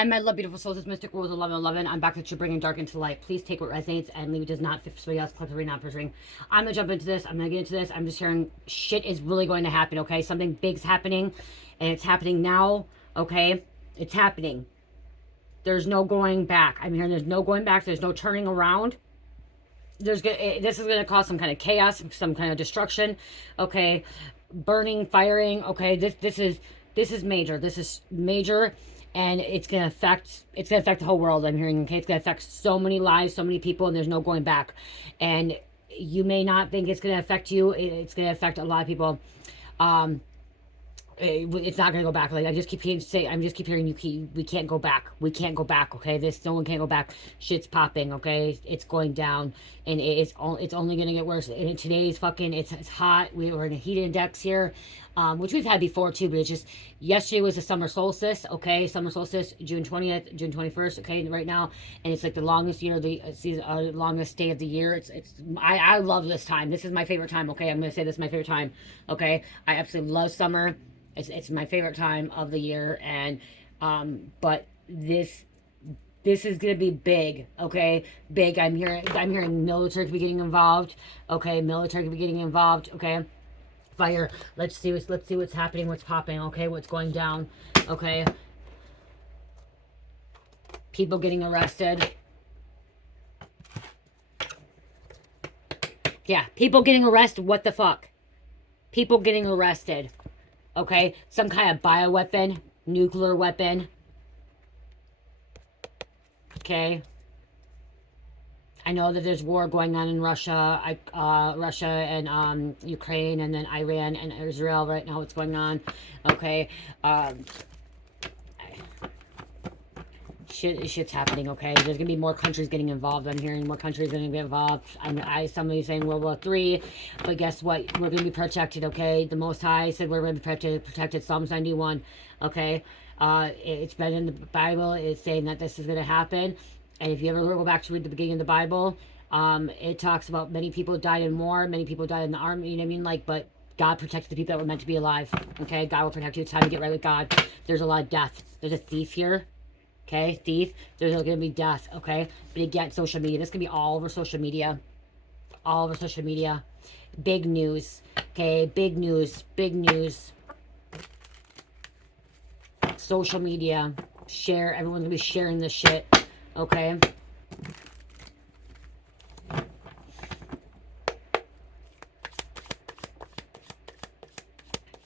Hi, my love, beautiful souls. It's Mystic Rose 1111. I'm back that you're bringing dark into light. Please take what resonates and leave it does not fit for somebody else. Collectively not pursuing. I'm gonna jump into this. I'm gonna get into this. I'm just hearing shit is really going to happen. Okay, something big's happening, and it's happening now. Okay, it's happening. There's no going back. I'm hearing there's no going back. There's no turning around. This is gonna cause some kind of chaos, some kind of destruction. Okay, burning, firing. Okay, this is major. This is major. And it's gonna affect the whole world. I'm hearing. Okay, it's gonna affect so many lives, so many people, and there's no going back. And you may not think it's gonna affect you. It's gonna affect a lot of people. It's not gonna go back. Like I just keep hearing we can't go back. We can't go back. Okay, no one can't go back. Shit's popping. Okay, it's going down, and it's only gonna get worse. And today's fucking it's hot. We're in a heat index here, which we've had before too. But it's just yesterday was the summer solstice. Okay, summer solstice, June 20th, June 21st. Okay, right now, and it's like the longest year of the season, longest day of the year. I love this time. This is my favorite time. Okay, I'm gonna say this is my favorite time. Okay, I absolutely love summer. It's my favorite time of the year, and but this is gonna be big. Okay, big. I'm hearing military could be getting involved. Okay, military could be getting involved. Okay, fire. Let's see what's happening. What's popping? Okay, what's going down? Okay, people getting arrested. Yeah, people getting arrested. What the fuck? People getting arrested. Okay, some kind of bioweapon, nuclear weapon. Okay. I know that there's war going on in Russia, Russia and Ukraine, and then Iran and Israel right now. What's going on? Okay. Shit's happening. Okay, there's gonna be more countries getting involved. I'm hearing more countries gonna get involved. Somebody's saying World War III, but guess what? We're gonna be protected. Okay, the Most High said we're gonna be protected. Psalms 91. Okay, it's been in the Bible. It's saying that this is gonna happen. And if you ever go back to read the beginning of the Bible, it talks about many people died in war, many people died in the army. You know what I mean? Like, but God protects the people that were meant to be alive. Okay, God will protect you. It's time to get right with God. There's a lot of death. There's a thief here. Okay, thief. There's going to be death. Okay, but again, social media. This can be all over social media. All over social media. Big news. Okay, big news. Big news. Social media. Share. Everyone's going to be sharing this shit. Okay.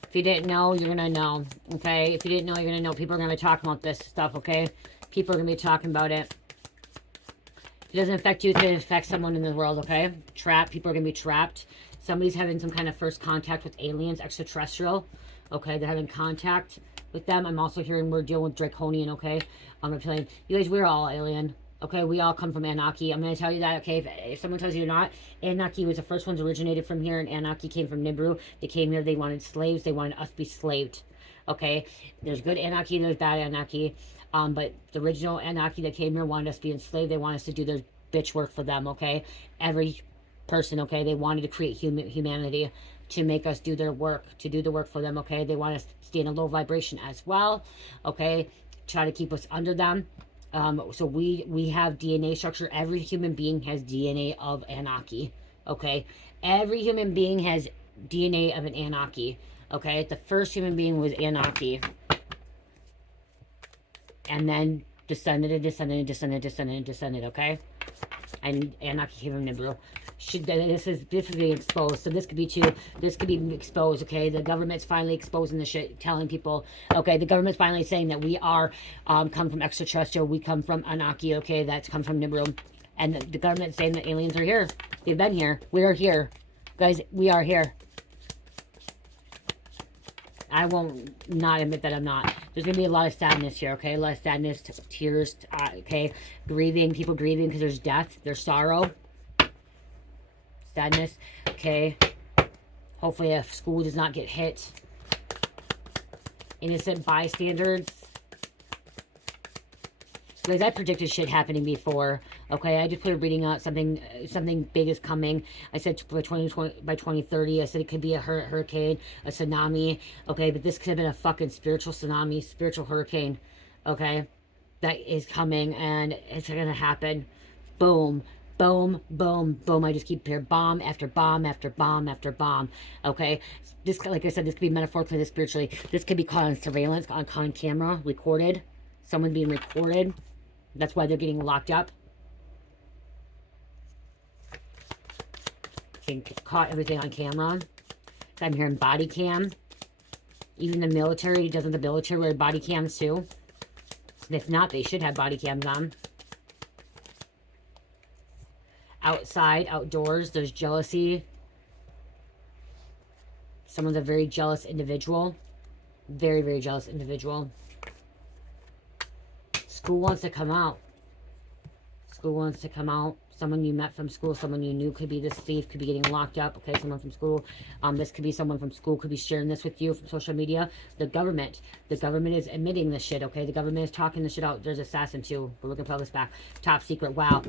If you didn't know, you're going to know. Okay, if you didn't know, you're going to know. People are going to be talking about this stuff. Okay. People are going to be talking about it. If it doesn't affect you, it's going to affect someone in the world, okay? Trapped. People are going to be trapped. Somebody's having some kind of first contact with aliens, extraterrestrial. Okay, they're having contact with them. I'm also hearing we're dealing with Draconian, okay? I'm telling you guys, we're all alien. Okay, we all come from Anunnaki. I'm going to tell you that, okay? If someone tells you you're not, Anunnaki was the first ones originated from here, and Anunnaki came from Nibiru. They came here, they wanted slaves. They wanted us to be slaved, okay? There's good Anunnaki, there's bad Anunnaki. But the original Anunnaki that came here wanted us to be enslaved. They wanted us to do their bitch work for them, okay? Every person, okay? They wanted to create humanity to make us do their work, to do the work for them, okay? They want us to stay in a low vibration as well, okay? Try to keep us under them. So we have DNA structure. Every human being has DNA of Anunnaki, okay? Every human being has DNA of an Anunnaki, okay? The first human being was Anunnaki. And then descended, okay? And Anunnaki came from Nibiru. This is being exposed. So this could be too, this could be exposed, okay? The government's finally exposing the shit, telling people, okay, the government's finally saying that we are, come from extraterrestrial, we come from Anunnaki, okay? That's come from Nibiru. And the government's saying that aliens are here. They've been here. We are here. Guys, we are here. I won't not admit that I'm not. There's going to be a lot of sadness here, okay? A lot of sadness, tears, okay? Grieving, people grieving because there's death, there's sorrow. Sadness, okay? Hopefully a school does not get hit. Innocent bystanders. Guys, I predicted shit happening before. Okay, I just put a reading out. Something big is coming. I said by 2030. I said it could be a hurricane, a tsunami. Okay, but this could have been a fucking spiritual tsunami, spiritual hurricane. Okay, that is coming, and it's going to happen. Boom, boom, boom, boom. I just keep here bomb after bomb after bomb after bomb. Okay, this, like I said, this could be metaphorically, this spiritually. This could be caught on surveillance, caught on camera, recorded. Someone being recorded. That's why they're getting locked up. Caught everything on camera. I'm hearing body cam. Even the military, doesn't the military wear body cams too? If not, they should have body cams on. Outside, outdoors, there's jealousy. Someone's a very jealous individual. Very, very jealous individual. School wants to come out. School wants to come out. Someone you met from school, someone you knew could be this thief, could be getting locked up. Okay, someone from school. This could be someone from school, could be sharing this with you from social media. The government is admitting this shit. Okay, the government is talking this shit out. There's assassin too, but we're gonna pull this back. Top secret. Wow.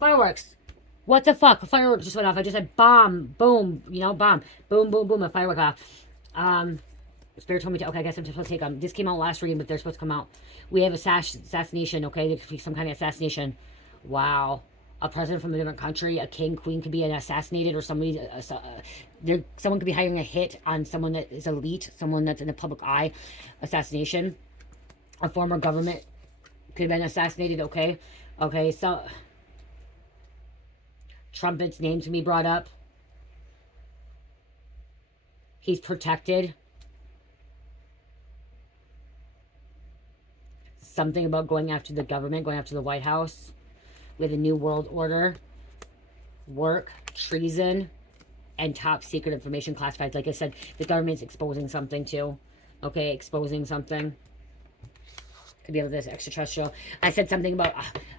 Fireworks. What the fuck? A firework just went off. I just said bomb, boom, you know, bomb, boom, boom, boom. A firework off. Spirit told me to. Okay, I guess I'm supposed to take them. This came out last reading, but they're supposed to come out. We have assassination. Okay, there could be some kind of assassination. Wow. A president from a different country, a king, queen could be assassinated, or somebody, someone could be hiring a hit on someone that is elite, someone that's in the public eye. Assassination. A former government could have been assassinated. Okay, okay. So Trumpet's names can be brought up. He's protected. Something about going after the government, going after the White House. With a new world order, work, treason, and top secret information classified. Like I said, the government's exposing something too. Okay, exposing something. Could be able to this extraterrestrial. I said something about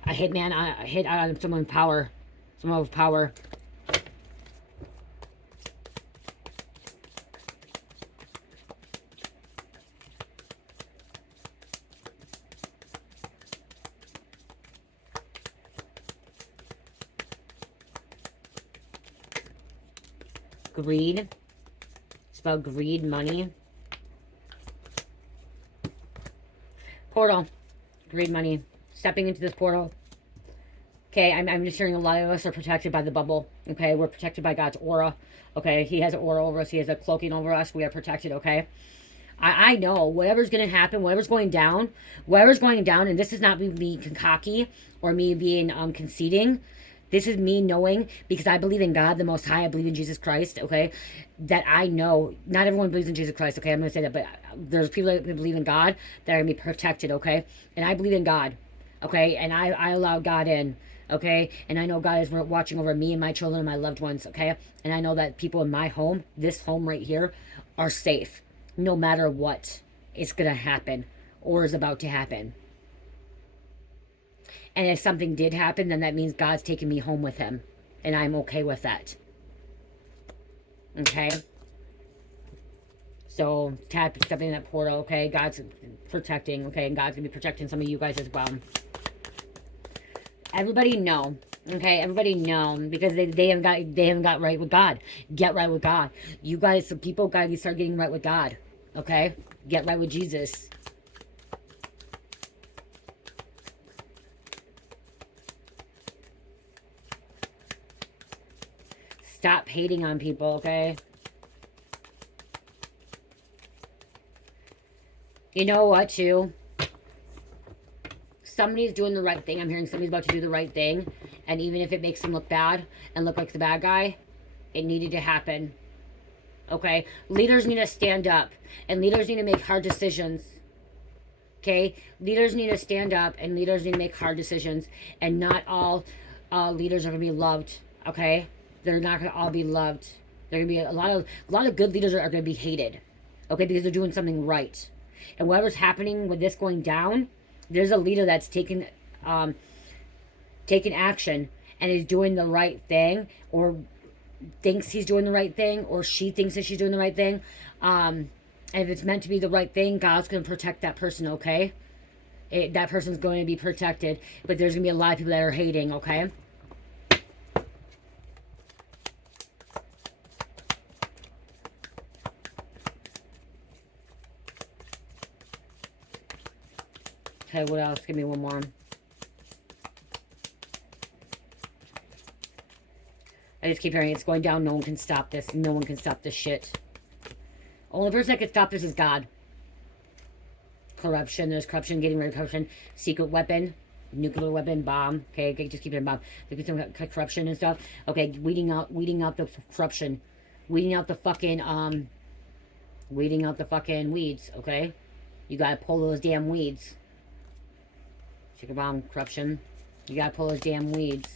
a hitman, a hit on someone with power. Someone with power. Greed. Spell greed, money. Portal. Greed, money. Stepping into this portal. Okay, I'm just hearing a lot of us are protected by the bubble. Okay, we're protected by God's aura. Okay, he has an aura over us. He has a cloaking over us. We are protected, okay? I know whatever's going to happen, whatever's going down, and this is not me being cocky or me being conceding. This is me knowing, because I believe in God, the Most High. I believe in Jesus Christ, okay? That I know, not everyone believes in Jesus Christ, okay? I'm going to say that, but there's people that believe in God that are going to be protected, okay? And I believe in God, okay? And I allow God in, okay? And I know God is watching over me and my children and my loved ones, okay? And I know that people in my home, this home right here, are safe, no matter what is going to happen or is about to happen. And if something did happen, then that means God's taking me home with him. And I'm okay with that. Okay? So, stepping in that portal, okay? God's protecting, okay? And God's going to be protecting some of you guys as well. Everybody know, okay? Everybody know, because they haven't got right with God. Get right with God. You guys, some people gotta start getting right with God. Okay? Get right with Jesus. Stop hating on people, okay? You know what, too? Somebody's doing the right thing. I'm hearing somebody's about to do the right thing. And even if it makes them look bad and look like the bad guy, it needed to happen. Okay? Leaders need to stand up. And leaders need to make hard decisions. Okay? Leaders need to stand up. And leaders need to make hard decisions. And not all leaders are going to be loved. Okay? They're not going to all be loved. They're going to be a lot of good leaders are going to be hated. Okay? Because they're doing something right. And whatever's happening with this going down, there's a leader that's taking action and is doing the right thing, or thinks he's doing the right thing, or she thinks that she's doing the right thing. And if it's meant to be the right thing, God's going to protect that person, okay? That person's going to be protected. But there's going to be a lot of people that are hating, okay? Okay, what what else? Give me one more. I just keep hearing it's going down. No one can stop this. No one can stop this shit. Only person that can stop this is God. Corruption. There's corruption. Getting rid of corruption. Secret weapon. Nuclear weapon. Bomb. Okay, just keep it in bomb. There's some corruption and stuff. Okay, weeding out the corruption. Weeding out the fucking weeds. Okay, you gotta pull those damn weeds. Secret bomb. Corruption. You gotta pull those damn weeds.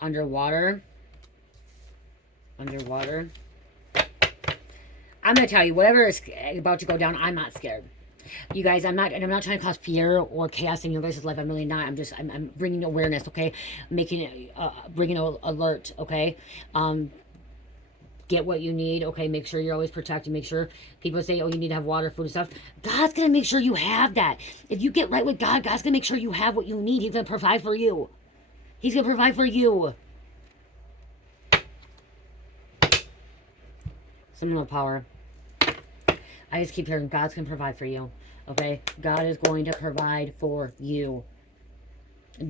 Underwater. I'm gonna tell you, whatever is about to go down, I'm not scared. You guys, I'm not trying to cause fear or chaos in your guys' life. I'm really not. I'm bringing awareness, okay? Making it, bringing alert, okay? Get what you need, okay? Make sure you're always protected. Make sure people say, oh, you need to have water, food, and stuff. God's gonna make sure you have that. If you get right with God, God's gonna make sure you have what you need. He's gonna provide for you. He's going to provide for you. Seminal power. I just keep hearing God's going to provide for you. Okay? God is going to provide for you.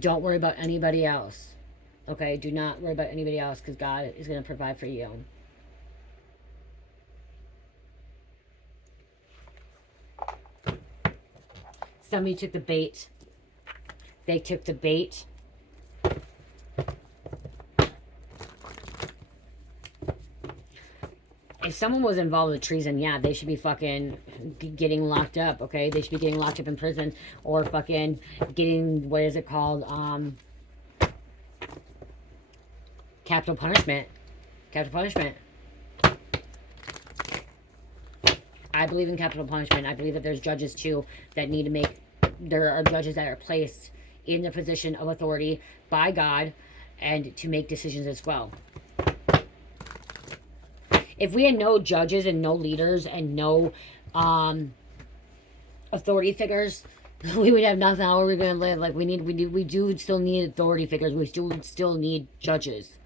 Don't worry about anybody else. Okay? Do not worry about anybody else because God is going to provide for you. Somebody took the bait. They took the bait. If someone was involved with treason, yeah, they should be fucking getting locked up, okay? They should be getting locked up in prison or fucking getting, what is it called? Capital punishment. Capital punishment. I believe in capital punishment. I believe that there's judges, too, that need to make... There are judges that are placed in the position of authority by God and to make decisions as well. If we had no judges and no leaders and no authority figures, we would have nothing. How are we going to live? Like, we do still need authority figures. We still need judges.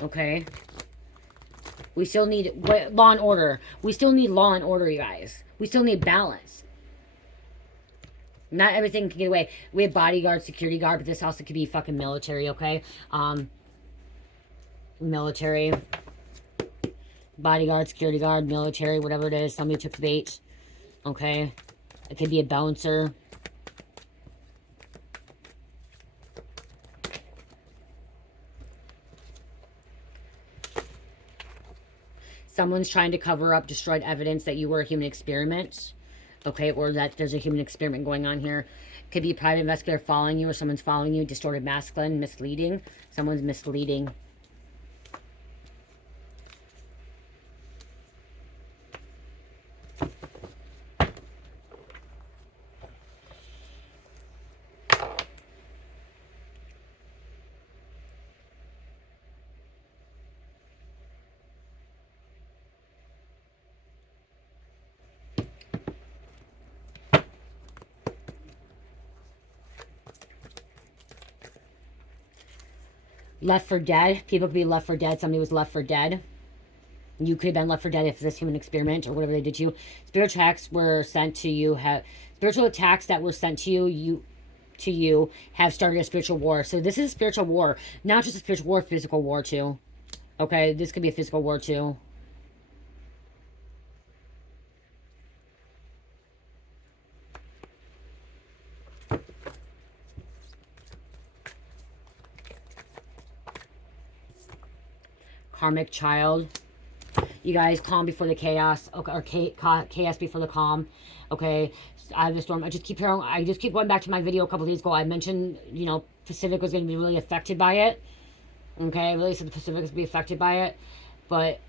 Okay? We still need law and order. We still need law and order, you guys. We still need balance. Not everything can get away. We have bodyguard, security guard, but this also could be fucking military, okay? Military. Bodyguard, security guard, military, whatever it is. Somebody took the bait. Okay. It could be a bouncer. Someone's trying to cover up destroyed evidence that you were a human experiment. Okay, or that there's a human experiment going on here. Could be a private investigator following you or someone's following you. Distorted masculine, misleading. Someone's misleading. Left for dead. People could be left for dead. Somebody was left for dead. You could have been left for dead if this human experiment or whatever they did to you. Spiritual attacks were sent to you. Spiritual attacks that were sent to you have started a spiritual war. So this is a spiritual war, not just a spiritual war, physical war too. Okay, this could be a physical war too. Karmic child. You guys, calm before the chaos. Okay, or chaos before the calm. Okay, out of the storm. I just keep going back to my video a couple days ago. I mentioned, you know, Pacific was going to be really affected by it. Okay, I really said the Pacific was going to be affected by it. But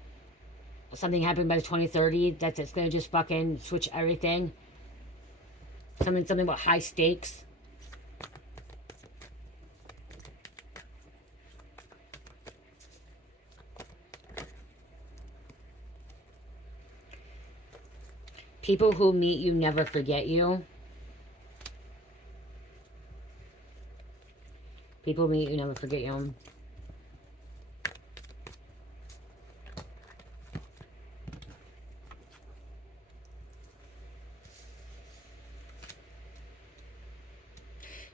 something happened by the 2030 that's going to just fucking switch everything. Something about high stakes. People who meet you never forget you. People who meet you never forget you.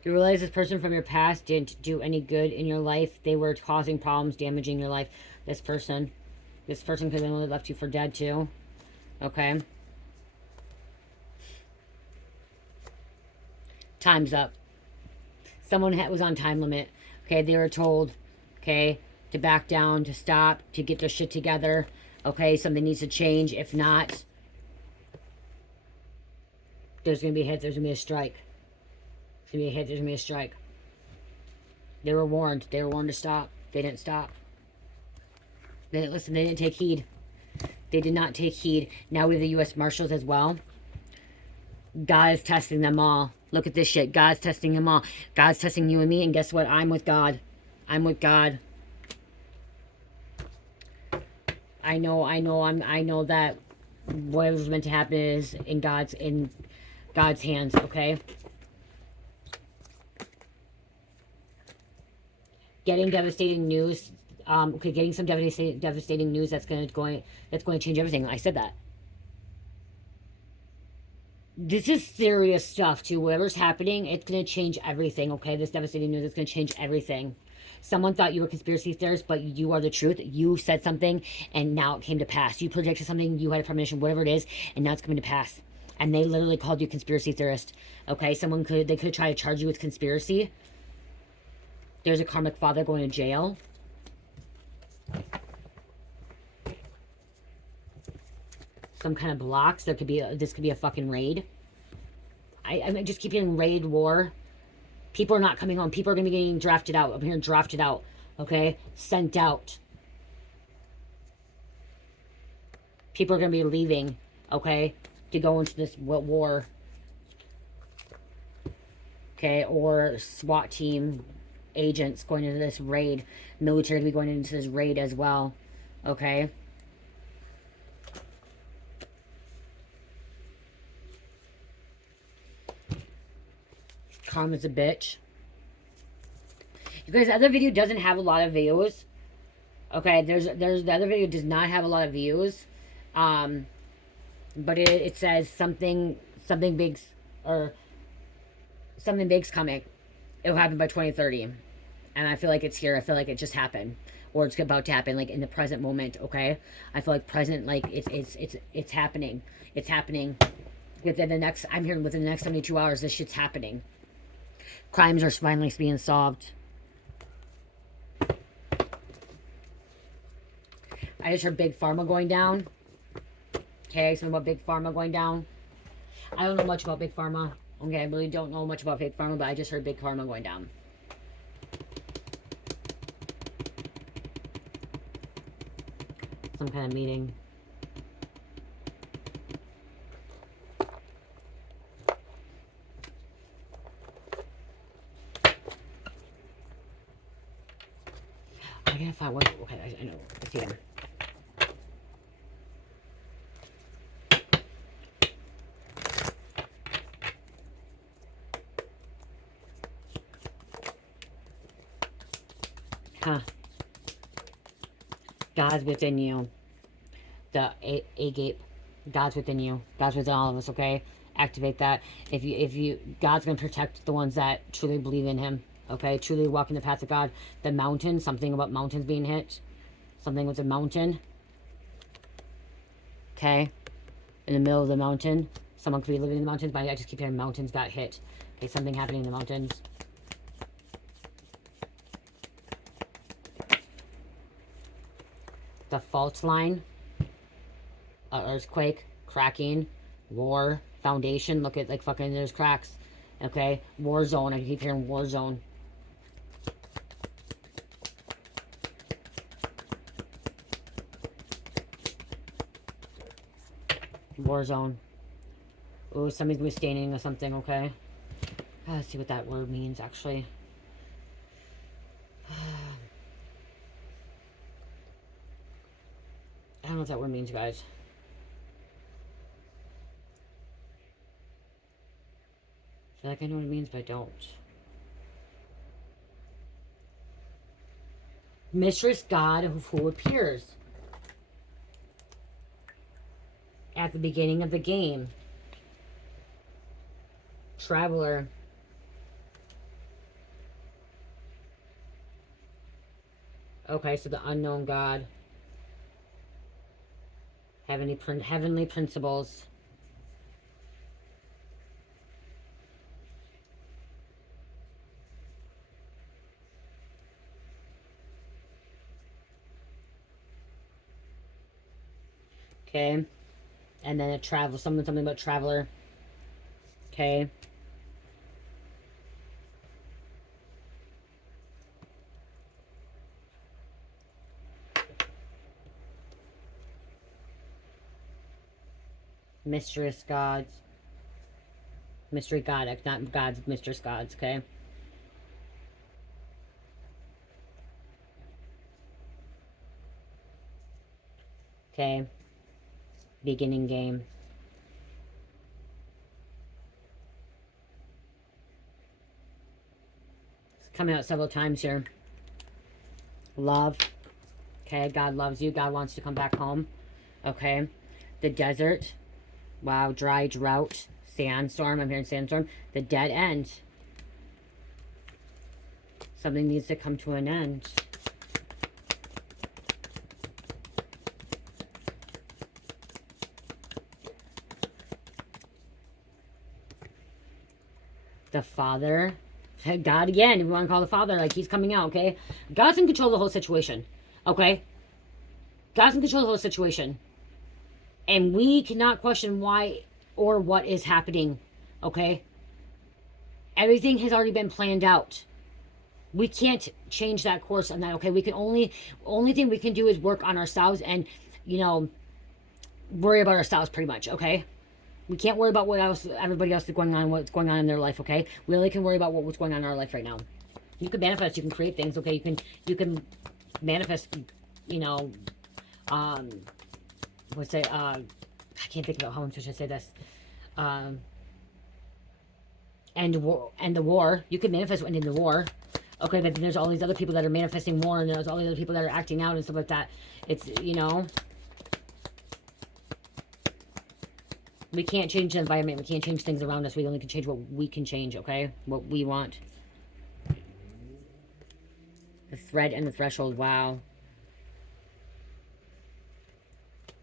You realize this person from your past didn't do any good in your life. They were causing problems, damaging your life. This person could have been left you for dead too. Okay. Time's up. Someone was on time limit. Okay, they were told, okay, to back down, to stop, to get their shit together. Okay, something needs to change. If not, there's going to be a hit. There's going to be a strike. There's going to be a hit. There's going to be a strike. They were warned. They were warned to stop. They didn't stop. They didn't listen. They didn't take heed. They did not take heed. Now we have the U.S. Marshals as well. God is testing them all. Look at this shit. God's testing them all. God's testing you and me. And guess what? I'm with God. I'm with God. I know that whatever's meant to happen is in God's hands, okay? Getting devastating news. Okay, getting some devastating news that's going to change everything. I said that. This is serious stuff too. Whatever's happening, it's going to change everything, okay? This devastating news is going to change everything. Someone thought you were a conspiracy theorist, but you are the truth. You said something, and now it came to pass. You projected something, you had a premonition, whatever it is, and now it's coming to pass. And they literally called you conspiracy theorist, okay? They could try to charge you with conspiracy. There's a karmic father going to jail. Some kind of blocks. This could be a fucking raid. I just keep hearing raid, war. People are not coming home. People are going to be getting drafted out. I'm hearing drafted out. Okay? Sent out. People are going to be leaving. Okay? To go into this war. Okay? Or SWAT team agents going into this raid. Military going to be going into this raid as well. Okay? Karma's a bitch. You guys, the other video doesn't have a lot of views. Okay, there's the other video does not have a lot of views. But it says something big's coming. It'll happen by 2030. And I feel like it's here. I feel like it just happened. Or it's about to happen, like in the present moment, okay? I feel like present, like it's happening. It's happening. Within the next 72 hours, this shit's happening. Crimes are finally being solved. I just heard Big Pharma going down. Okay, something about Big Pharma going down. I don't know much about Big Pharma. Okay, I really don't know much about Big Pharma, but I just heard Big Pharma going down. Some kind of meeting. I gotta find one. Okay, I know. It's here. Huh. God's within you. The A-gape. God's within you. God's within all of us, okay? Activate that. If you God's gonna protect the ones that truly believe in him. Okay? Truly walking the path of God. The mountain, something about mountains being hit. Something with a mountain. Okay? In the middle of the mountain. Someone could be living in the mountains, but I just keep hearing mountains got hit. Okay, something happening in the mountains. The fault line, earthquake, cracking, war, foundation. Look at, like, fucking, there's cracks. Okay, war zone. I keep hearing war zone. War zone. Oh, somebody's gonna be standing or something. Okay, let's see what that word means actually. I don't know what that word means, guys. I feel like I know what it means, but I don't. Mistress God who appears at the beginning of the game. Traveler. Okay, so the unknown God. Heavenly principles. Okay. And then a travel, something about traveler. Okay. Mistress gods. Mystery god, not gods, mistress gods, okay? Okay. Beginning game. It's coming out several times here. Love. Okay, God loves you. God wants to come back home. Okay. The desert. Wow, dry, drought. Sandstorm. I'm hearing sandstorm. The dead end. Something needs to come to an end. The Father. God again, if you want to call the Father, like he's coming out, okay? God's in control of the whole situation, okay? God's in control of the whole situation. And we cannot question why or what is happening, okay? Everything has already been planned out. We can't change that course on that, okay? We can only thing we can do is work on ourselves and, you know, worry about ourselves pretty much, okay? We can't worry about what else everybody else is going on, what's going on in their life, okay? We only can worry about what's going on in our life right now. You can manifest, you can create things, okay? You can manifest, you know, what's it, I can't think about how I'm supposed to say this. End the war. You can manifest ending the war. Okay, but then there's all these other people that are manifesting war, and there's all these other people that are acting out and stuff like that. It's, you know, we can't change the environment. We can't change things around us. We only can change what we can change, okay? What we want. The thread and the threshold. Wow.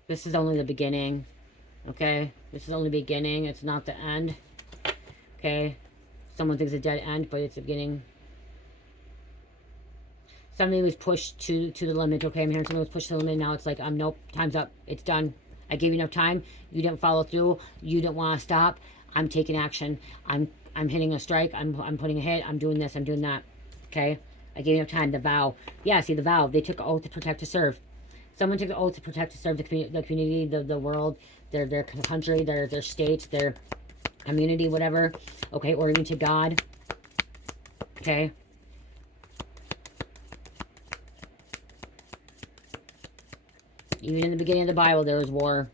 This is only the beginning. Okay? This is only the beginning. It's not the end. Okay? Someone thinks it's a dead end, but it's the beginning. Something was pushed to the limit. Okay, I'm hearing something was pushed to the limit. Now it's like, nope, time's up. It's done. I gave you enough time. You didn't follow through. You didn't want to stop. I'm taking action. I'm hitting a strike. I'm putting a hit. I'm doing this. I'm doing that. Okay? I gave you enough time. The vow. Yeah, see, the vow. They took an oath to protect, to serve. Someone took an oath to protect, to serve the community, the world, their country, their states, their community, whatever. Okay, ordering to God. Okay? Even in the beginning of the Bible, there was war.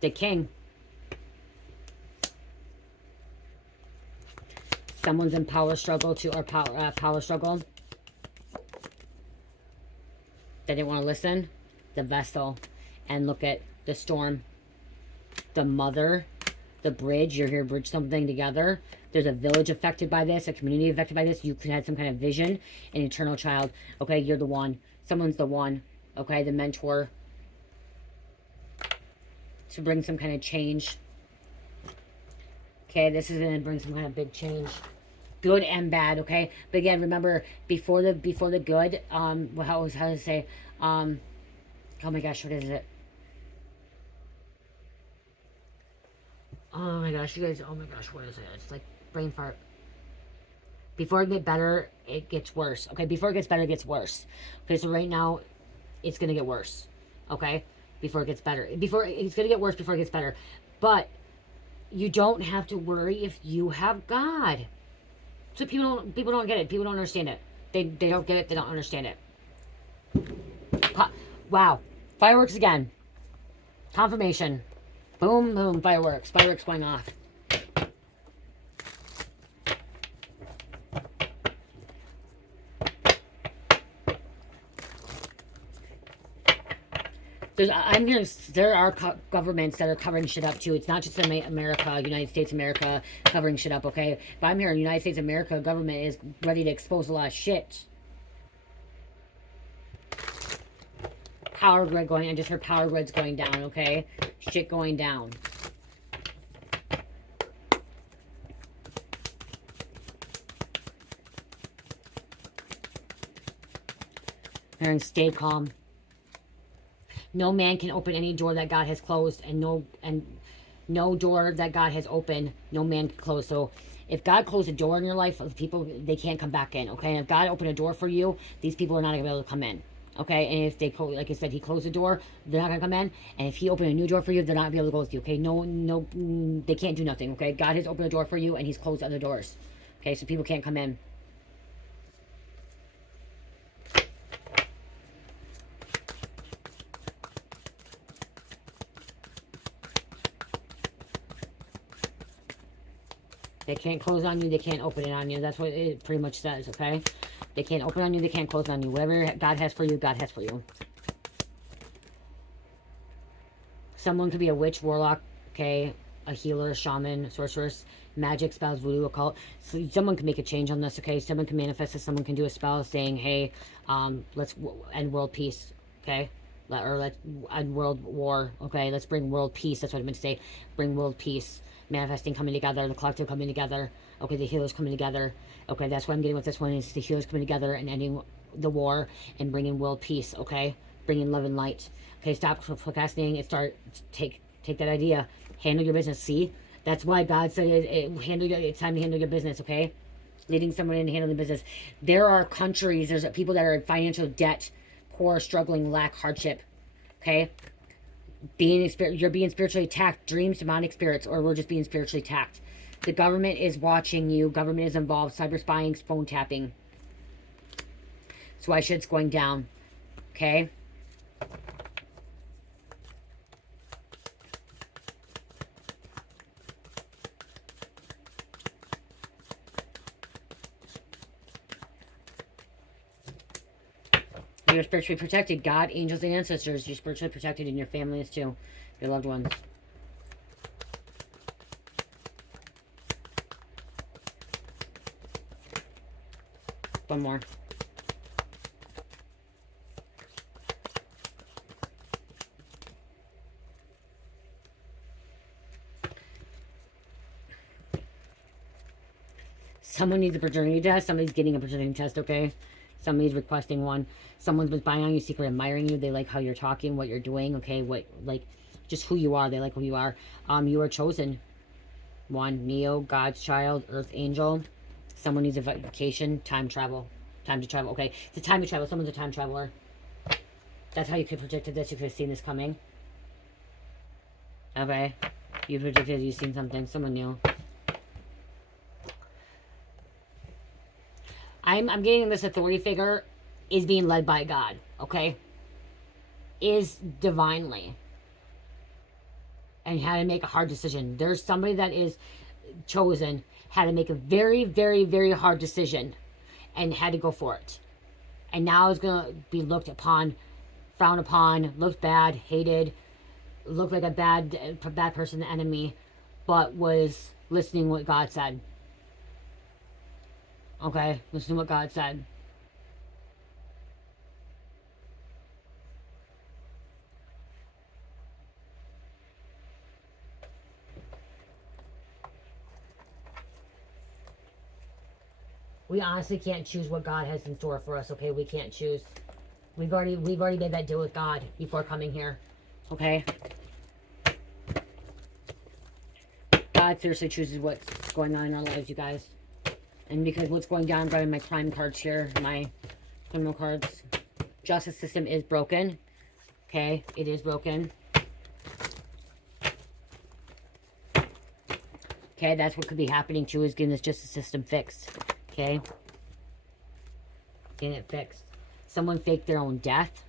The king. Someone's in power struggle power struggle. They didn't want to listen. The vessel. And look at the storm. The mother. The bridge. You're here to bridge something together. There's a village affected by this. A community affected by this. You could have some kind of vision. An eternal child. Okay, you're the one. Someone's the one. Okay, the mentor. To bring some kind of change. Okay, this is going to bring some kind of big change. Good and bad, okay? But again, remember, before the good, how to say, oh my gosh, what is it? Oh my gosh, you guys, oh my gosh, what is it? It's like brain fart. Before it gets better, it gets worse. Okay, before it gets better, it gets worse. Okay, so right now, it's going to get worse. Okay? Before it gets better. It's going to get worse before it gets better. But you don't have to worry if you have God. So people don't get it. People don't understand it. They don't get it. They don't understand it. Wow. Fireworks again. Confirmation. Boom, boom, fireworks. Fireworks going off. I'm hearing there are governments that are covering shit up too. It's not just America, United States America covering shit up, okay? But I'm hearing United States America government is ready to expose a lot of shit. Power grid going, I just heard power grids going down, okay? Shit going down. And stay calm. No man can open any door that God has closed, and no door that God has opened, no man can close. So if God closed a door in your life, people, they can't come back in, okay? And if God opened a door for you, these people are not going to be able to come in, okay? And if they, like I said, he closed the door, they're not going to come in. And if he opened a new door for you, they're not going to be able to go with you, okay? No, they can't do nothing, okay? God has opened a door for you, and he's closed other doors, okay? So people can't come in. They can't close on you. They can't open it on you. That's what it pretty much says, okay? They can't open on you. They can't close on you. Whatever God has for you, God has for you. Someone could be a witch, warlock, okay? A healer, shaman, sorceress, magic, spells, voodoo, occult. So someone can make a change on this, okay? Someone can manifest this. Someone can do a spell saying, hey, let's end world peace, okay? Or let's end world war, okay? Let's bring world peace. That's what I meant to say. Bring world peace. Manifesting coming together, the collective coming together, okay, the healers coming together, okay, that's what I'm getting with this one, is the healers coming together and ending the war and bringing world peace, okay, bringing love and light, okay, stop procrastinating and start, take that idea, handle your business. See, that's why God said it's time to handle your business, okay, leading someone in handling business. There are countries, there's people that are in financial debt, poor, struggling, lack, hardship, okay. You're being spiritually attacked. Dreams, demonic spirits, or we're just being spiritually attacked. The government is watching you. Government is involved. Cyber spying, phone tapping. That's why shit's going down. Okay? You're spiritually protected. God, angels, and ancestors. You're spiritually protected, and your family is too. Your loved ones. One more. Someone needs a paternity test. Somebody's getting a paternity test, okay? Somebody's requesting one. Someone's been spying on you, secret admiring you. They like how you're talking, what you're doing, okay? What, like, just who you are. They like who you are. You are chosen. One, Neo, God's child, Earth angel. Someone needs a vacation, time travel. Time to travel, okay? It's a time to travel. Someone's a time traveler. That's how you could have predicted this. You could have seen this coming. Okay. You predicted, you've seen something. Someone knew. I'm getting this authority figure is being led by God, okay? Is divinely. And had to make a hard decision. There's somebody that is chosen, had to make a very, very, very hard decision and had to go for it. And now is going to be looked upon, frowned upon, looked bad, hated, looked like a bad person, the enemy, but was listening what God said. Okay, listen to what God said. We honestly can't choose what God has in store for us, okay? We can't choose. We've already made that deal with God before coming here. Okay? God seriously chooses what's going on in our lives, you guys. And because what's going down, I'm grabbing my crime cards here, my criminal cards. Justice system is broken. Okay, it is broken. Okay, that's what could be happening too, is getting this justice system fixed. Okay? Getting it fixed. Someone faked their own death.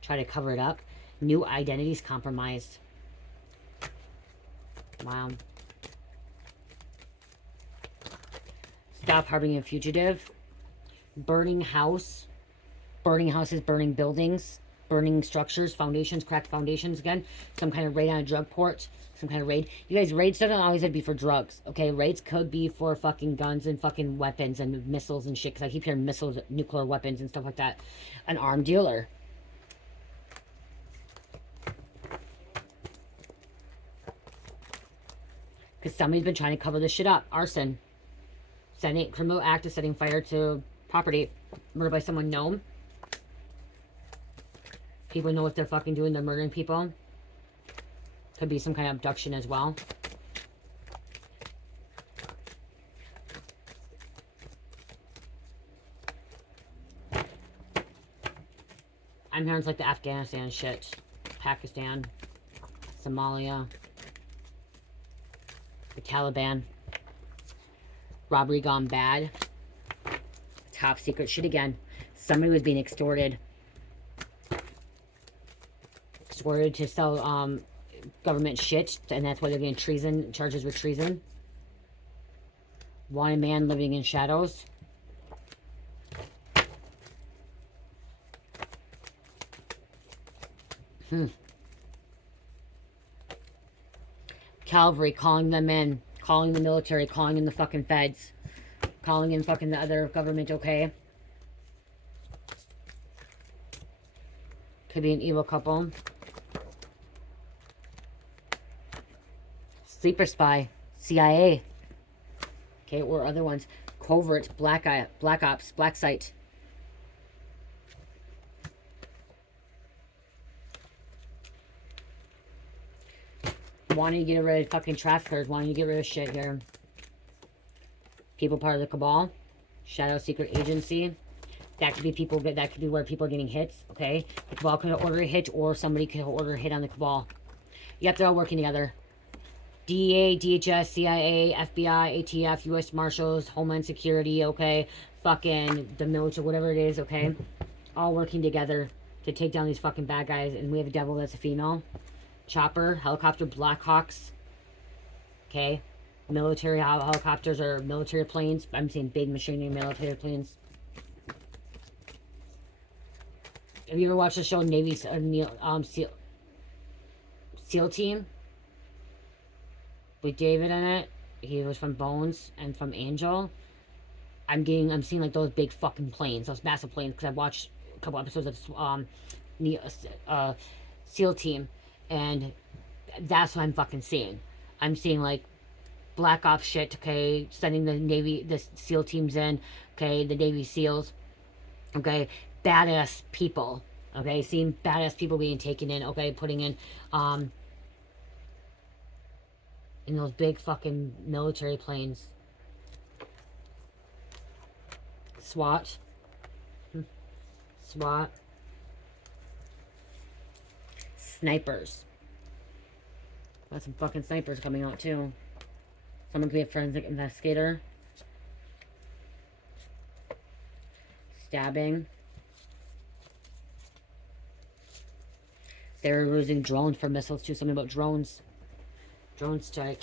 Try to cover it up. New identities compromised. Wow. Stop harboring a fugitive. Burning house. Burning houses, burning buildings. Burning structures, foundations, cracked foundations again. Some kind of raid on a drug port. Some kind of raid. You guys, raids doesn't always have to be for drugs. Okay, raids could be for fucking guns and fucking weapons and missiles and shit. Because I keep hearing missiles, nuclear weapons and stuff like that. An armed dealer. Because somebody's been trying to cover this shit up. Arson. Criminal act of setting fire to property. Murder by someone known. People know what they're fucking doing. They're murdering people. Could be some kind of abduction as well. I'm hearing it's like the Afghanistan shit. Pakistan. Somalia. The Taliban. Robbery gone bad. Top secret shit again. Somebody was being extorted. Extorted to sell government shit, and that's why they're getting treason, charges with treason. Wanted man living in shadows. Calvary calling them in, calling the military, calling in the fucking feds, calling in fucking the other government, okay? Could be an evil couple. Sleeper spy, CIA. Okay, or other ones. Covert, black ops, black site. Wanting to get rid of fucking traffickers, wanting to get rid of shit here. People part of the cabal. Shadow secret agency. That could be people, that could be where people are getting hits, okay? The cabal could order a hit, or somebody could order a hit on the cabal. Yep, they're all working together. DEA, DHS, CIA, FBI, ATF, U.S. Marshals, Homeland Security, okay? Fucking the military, whatever it is, okay? All working together to take down these fucking bad guys. And we have a devil that's a female. Chopper, helicopter, Blackhawks. Okay? Military helicopters or military planes. I'm saying big machinery military planes. Have you ever watched the show Navy SEAL Team? With David in it. He was from Bones and from Angel. I'm seeing like those big fucking planes, those massive planes, because I've watched a couple episodes of SEAL Team, and that's what I'm fucking seeing. I'm seeing like Black Ops shit, okay, sending the SEAL teams in, okay, the Navy SEALs, okay, badass people, okay, seeing badass people being taken in, okay, putting in those big fucking military planes. SWAT. SWAT. Snipers. Got some fucking snipers coming out too. Someone could be a forensic investigator. Stabbing. They were using drones for missiles too. Something about drones. Drone strike.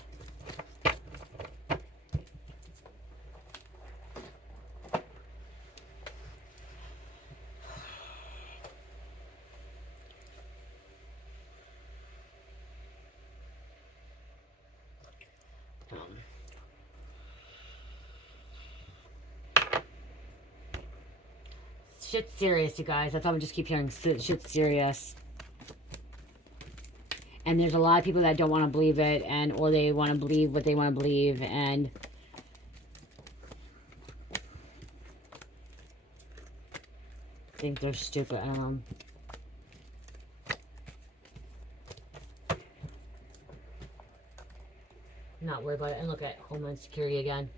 Shit's serious, you guys. That's why I'm just keep hearing shit's serious. And there's a lot of people that don't want to believe it, or they want to believe what they want to believe, and think they're stupid. I don't know. I'm not worried about it. And look at Homeland Security again.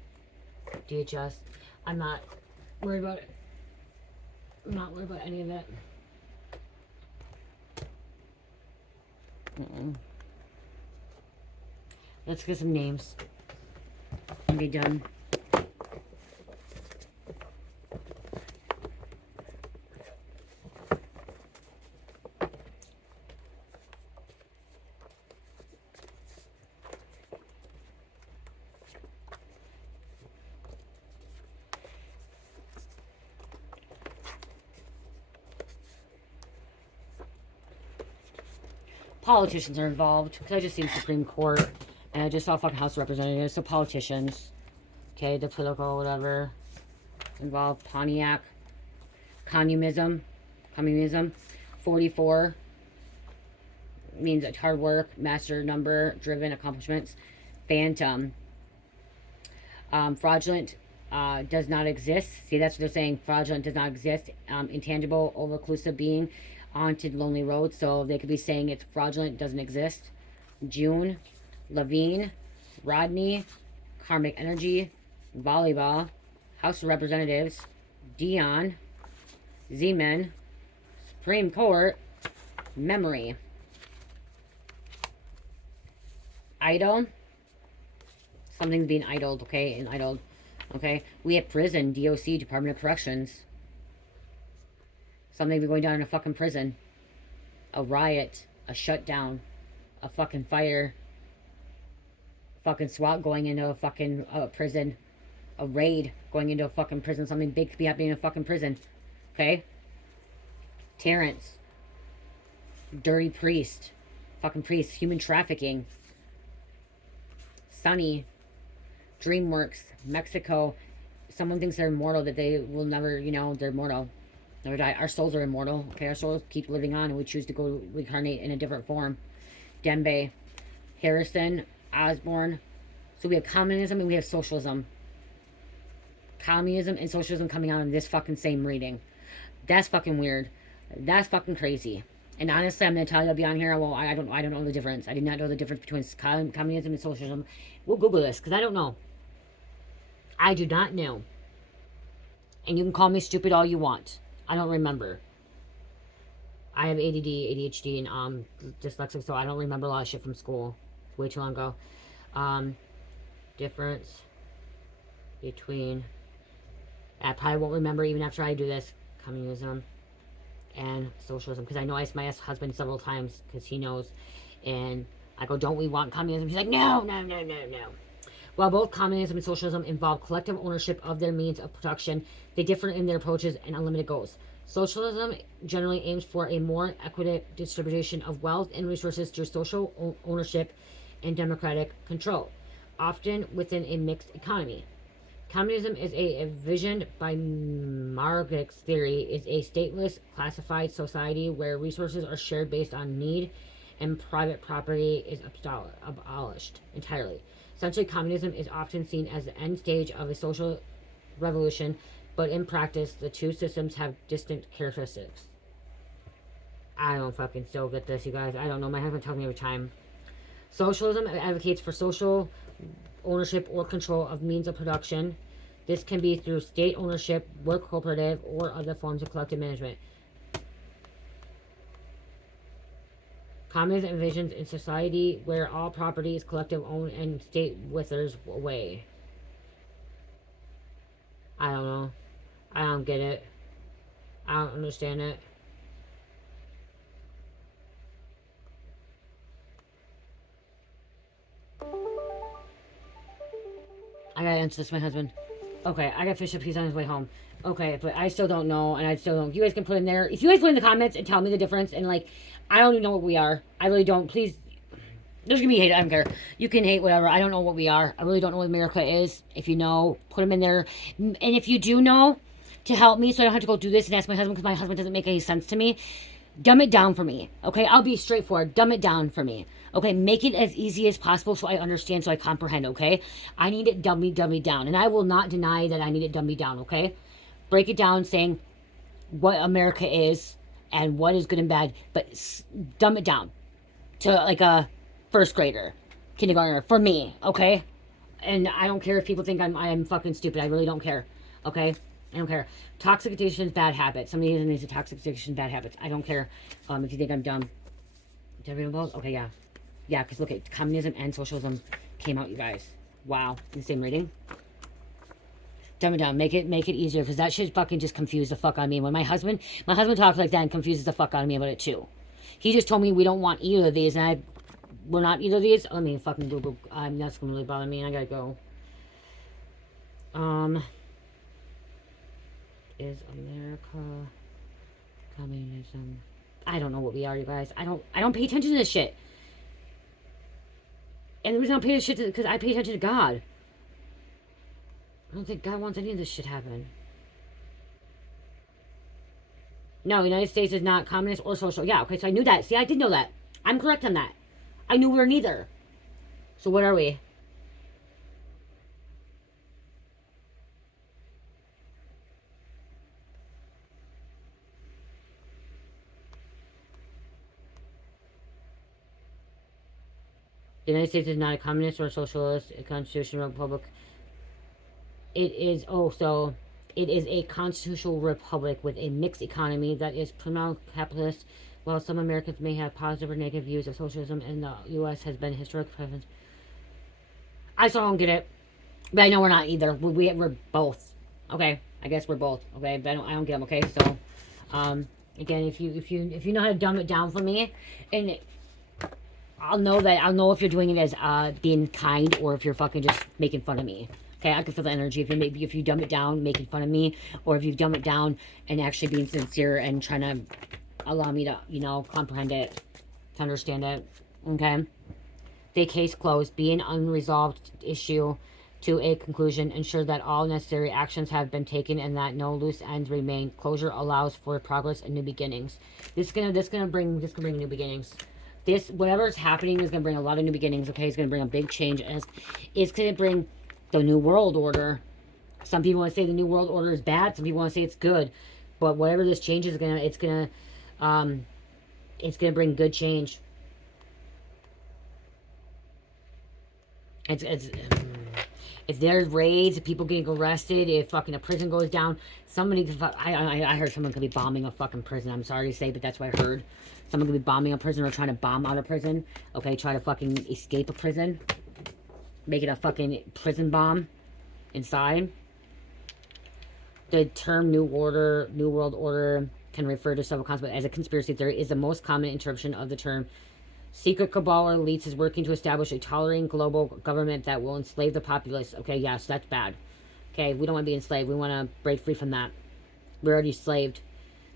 DHS. I'm not worried about it. I'm not worried about any of it. Let's get some names and be done. Politicians are involved, because I just seen Supreme Court, and I just saw fucking House of Representatives, so politicians, okay, the political, whatever, involved. Pontiac, communism, 44, means hard work, master number, driven, accomplishments. Phantom. Fraudulent does not exist. See, that's what they're saying. Fraudulent does not exist. Intangible, over-reclusive being, haunted, lonely road. So they could be saying it's fraudulent, doesn't exist. June, Levine, Rodney, Karmic Energy, Volleyball, House of Representatives, Dion, Z-Men, Supreme Court, Memory, Idol. Something's being idled, okay? And idled, okay? We have prison, DOC, Department of Corrections. Something going down in a fucking prison. A riot, a shutdown, a fucking fire, fucking SWAT going into a fucking prison, a raid going into a fucking prison. Something big could be happening in a fucking prison, okay? Terrence, dirty priest, fucking priest, human trafficking. Sunny, DreamWorks, Mexico. Someone thinks they're immortal, that they will never, you know, they're immortal. Never die. Our souls are immortal. Okay, our souls keep living on and we choose to go reincarnate in a different form. Dembe, Harrison, Osborne. So we have communism and we have socialism. Communism and socialism coming out in this fucking same reading. That's fucking weird. That's fucking crazy. And honestly, I'm going to tell you, I'll be on here, well, I don't know the difference. I did not know the difference between communism and socialism. We'll Google this, because I don't know. I do not know. And you can call me stupid all you want. I don't remember. I have ADD, ADHD, and dyslexic, so I don't remember a lot of shit from school. It's way too long ago. Difference between... I probably won't remember even after I do this. Communism and socialism, because I know I asked my husband several times, because he knows, and I go, don't we want communism? He's like, no. While both communism and socialism involve collective ownership of their means of production, they differ in their approaches and unlimited goals. Socialism generally aims for a more equitable distribution of wealth and resources through social ownership and democratic control, often within a mixed economy. Communism is a vision by Marx's theory, is a stateless, classified society where resources are shared based on need and private property is abolished entirely. Essentially, communism is often seen as the end stage of a social revolution, but in practice, the two systems have distinct characteristics. I don't fucking still get this, you guys. I don't know. My husband tells me every time. Socialism advocates for social ownership or control of means of production. This can be through state ownership, work cooperative, or other forms of collective management. Communism envisions a society where all property is collective owned and state withers away. I don't know. I don't get it. I don't understand it. I gotta answer this to my husband. Okay, I gotta fish up. He's on his way home. Okay, but I still don't know, and I still don't. You guys can put in there. If you guys put in the comments and tell me the difference, and like, I don't even know what we are. I really don't. Please, there's gonna be hate. I don't care. You can hate whatever. I don't know what we are. I really don't know what America is. If you know, put them in there. And if you do know, to help me, so I don't have to go do this and ask my husband, because my husband doesn't make any sense to me. Dumb it down for me, okay? I'll be straightforward. Dumb it down for me, okay? Make it as easy as possible so I understand, so I comprehend, okay? I need it dummy down, and I will not deny that I need it dummy down, okay? Break it down, saying what America is and what is good and bad, but dumb it down to like a first grader, kindergartner, for me, okay? And I don't care if people think I'm fucking stupid. I really don't care, okay? I don't care. Toxic addictions, bad habits. Somebody needs a toxic addiction, bad habits. I don't care if you think I'm dumb. Okay, yeah. Yeah, because look, at communism and socialism came out, you guys. Wow. In the same reading. Dumb it down. Make it easier, because that shit fucking just confused the fuck out of me. When my husband talks like that and confuses the fuck out of me about it too. He just told me we don't want either of these, and we're not either of these. Let me fucking Google. That's gonna really bother me. I gotta go. Is America communism? I don't know what we are, you guys. I don't pay attention to this shit. And the reason I don't pay this shit is because I pay attention to God. I don't think God wants any of this shit to happen. No, the United States is not communist or social. Yeah, okay, so I knew that. See, I did know that. I'm correct on that. I knew we were neither. So what are we? The United States is not a communist or socialist, a constitutional republic. It is also, it is a constitutional republic with a mixed economy that is predominantly capitalist. While some Americans may have positive or negative views of socialism, and the U.S. has been a historic preference. I still don't get it, but I know we're not either. We're both. Okay, I guess we're both. Okay, but I don't get them. Okay, so, again, if you know how to dumb it down for me, and I'll know if you're doing it as being kind or if you're fucking just making fun of me. Okay, I can feel the energy if you dumb it down making fun of me, or if you dumb it down and actually being sincere and trying to allow me to, you know, comprehend it, to understand it. Okay, the case closed. Be an unresolved issue to a conclusion. Ensure that all necessary actions have been taken and that no loose ends remain. Closure allows for progress and new beginnings. This gonna bring new beginnings. This, whatever is happening, is gonna bring a lot of new beginnings. Okay, it's gonna bring a big change, and it's gonna bring the new world order. Some people want to say the new world order is bad. Some people want to say it's good. But whatever this change is it's gonna bring good change. If there's raids, if people getting arrested, if fucking a prison goes down, I heard someone could be bombing a fucking prison. I'm sorry to say, but that's what I heard. Someone could be bombing a prison or trying to bomb out a prison. Okay, try to fucking escape a prison. Making a fucking prison bomb inside. The term New World Order can refer to several concepts as a conspiracy theory is the most common interpretation of the term. Secret cabal or elites is working to establish a tolerating global government that will enslave the populace. Okay, yes, that's bad. Okay, we don't want to be enslaved. We want to break free from that. We're already enslaved.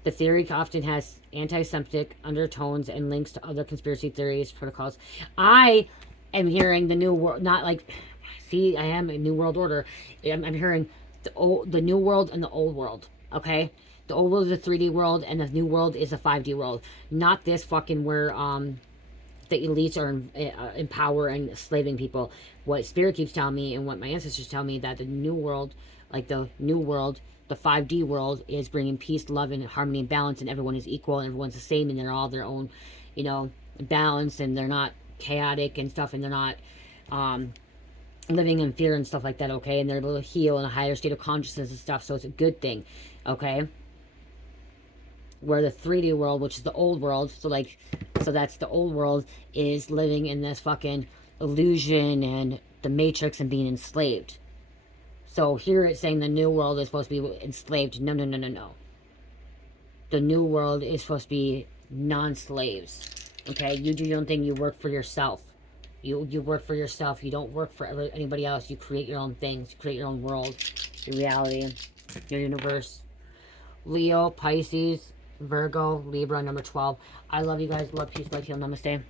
The theory often has anti-Semitic undertones and links to other conspiracy theories, protocols. I am hearing the new world, not like, see, I am a New World Order. I'm hearing the new world and the old world. Okay, the old world is a 3D world, and the new world is a 5D world. Not this fucking where the elites are in power and enslaving people. What Spirit keeps telling me, and what my ancestors tell me, that the new world, like the new world, the 5D world, is bringing peace, love, and harmony and balance, and everyone is equal, and everyone's the same, and they're all their own, you know, balance, and they're not chaotic and stuff, and they're not living in fear and stuff like that, okay? And they're able to heal in a higher state of consciousness and stuff, so it's a good thing, okay? Where the 3D world, which is the old world, so that's the old world, is living in this fucking illusion and the matrix and being enslaved. So here it's saying the new world is supposed to be enslaved. No. The new world is supposed to be non-slaves. Okay, you do your own thing. You work for yourself. You work for yourself. You don't work for anybody else. You create your own things. You create your own world, your reality, your universe. Leo, Pisces, Virgo, Libra, number 12. I love you guys. Love, peace, light, heal. Namaste.